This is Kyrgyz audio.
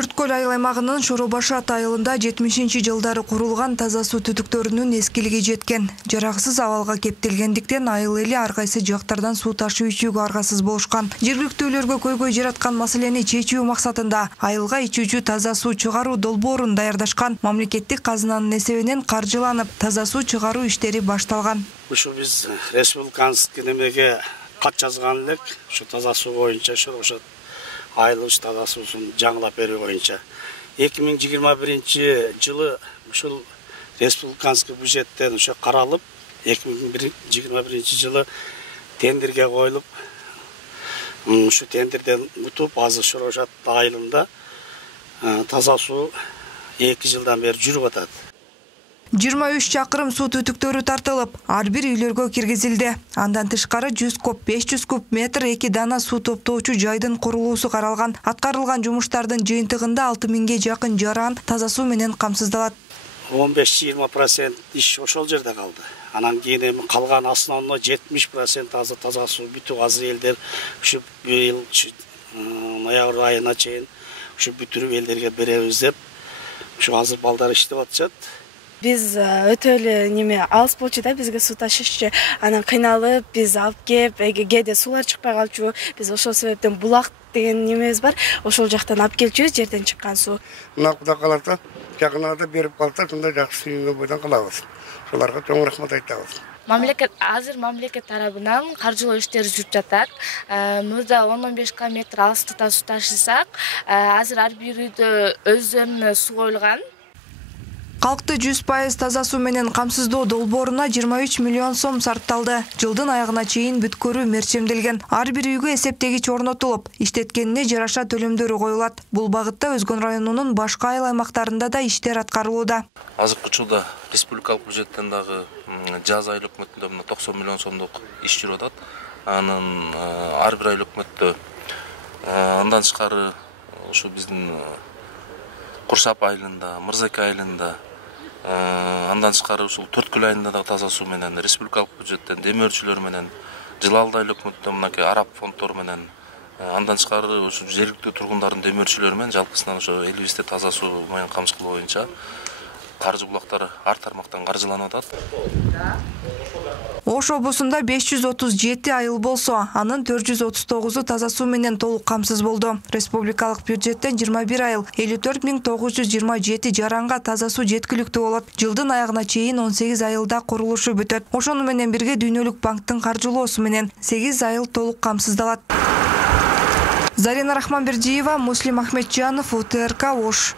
Төрткөл айыл аймагынын Шоробашат айылында 70-жылдары курулган таза суу түтүктөрүнүн эскилиги жеткен. Жараксыз абалга кептелгендиктен айыл эли ар кайсы жактардан суу ташуу ичүүгө аргасыз болушкан. Жергиликтүүлөргө көйгөй жараткан маселени чечүү максатында айылга ичүүчү таза суу чыгаруу долбоорун даярдашкан. Мамлекеттик казынанын эсебинен каржыланып, таза суу чыгаруу иштери башталган. Ушу биз республиканский немеге кат жазган элек, ушу таза суу боюнча Шоробашат айыл таза суусун жаңылап берүү боюнча 2021 жылы ушул республиканский бюджеттен ошо каралып, 2021 жылы тендерге коюлуп, ушу тендерден утуп, азыр Шоробашат айылында таза суу 2 жылдан бери жүрүп атат. 23 чакырым суу түтүктөрү тартылып, ар бир үйлөргө киргизилди. Андан тышкары 100 куб, 500 куб метр 2 дана суу топтоочу жайдын курулуусу каралган. Аткарылган жумуштардын жыйынтыгында 6000ге жакын жаран таза суу менен камсыздалат. 15-20% иш ошол жерде калды. Анан кийин эми калган основной 70% азыр таза суу бүтүп, азыр элдер ушу быйыл ноябрь айына чейин ушу бүтүрүп элдерге беребиз деп, ушу азыр балдар иштеп атышат. Biz öte öyle alыс болчу да бизге суу ташышчы. Анан кыйналып, биз алып кеп, кээде суулар чыкпай калчу. Биз ошол себептен булак деген немебиз бар. Ошол жактан алып келчүбүз, жерден чыккан суу. Мына куда каларса, жакын арада берип калса, сонда жакшы сүйүнгө бойдан калабыз. Шоларга чоң рахмат айтабыз. Мамлекет тарабынан каржылоо иштери жүрүп жатат. Мурда 10-15 км алыстыкта суу ташысак, азыр ар бир үйдө өздөрүнө суу коюлган. Калкты 100% таза суу менен камсыздоо долбооруна 23 миллион сом сарпталды. Жылдын аягына чейин бүткөрүү мерчемделген. Ар бир үйгө эсептегич орнотулуп, иштеткенине жараша төлөмдөрү коюлат. Бул багытта Өзгөн районунун башка айыл аймактарында да иштер аткарылууда. Азыркы учурда республикалык бюджеттен дагы жаз айыл өкмөтүндө 90 миллион сомдук иш жүрүп атат. Анын ар бир айыл өкмөттө андан тышкары ушу биздин Курсап айылында, Мырзаке айылында, андан тышкары ушул Төрткөл айылында да таза суу менен республикалык бюджеттен демөөрчүлөр менен, Жылалды айыл өкмөттөн мынакей араб фонддор менен, андан тышкары ушу жергиликтүү тургундардын демөөрчүлөрү менен жалпысынан ошо элибизде таза суу менен камсыздоо боюнча каржы булактары ар тармактан каржыланып атат. Ош облусунда 537 айыл болсо, анын 439-у таза суу менен толук камсыз болду. Республикалык бюджеттен 21 айыл 54.927 жаранга таза суу жеткиликтүү болот. Жылдын аягына чейин 18 айылда курулушу бүтөт. Ошону менен бирге Дүйнөлүк банктын каржылоосу менен 8 айыл толук камсыздалат. Зарина Рахманбердиева, Муслим Ахметжанов, УТРК Ош.